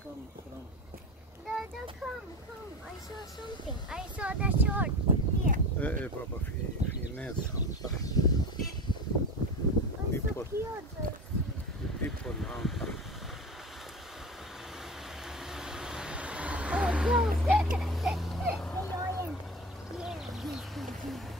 come. Dada, come. I saw something. I saw the short here. بابا في ناس I saw here. people Oh, yes. The lion. Yeah.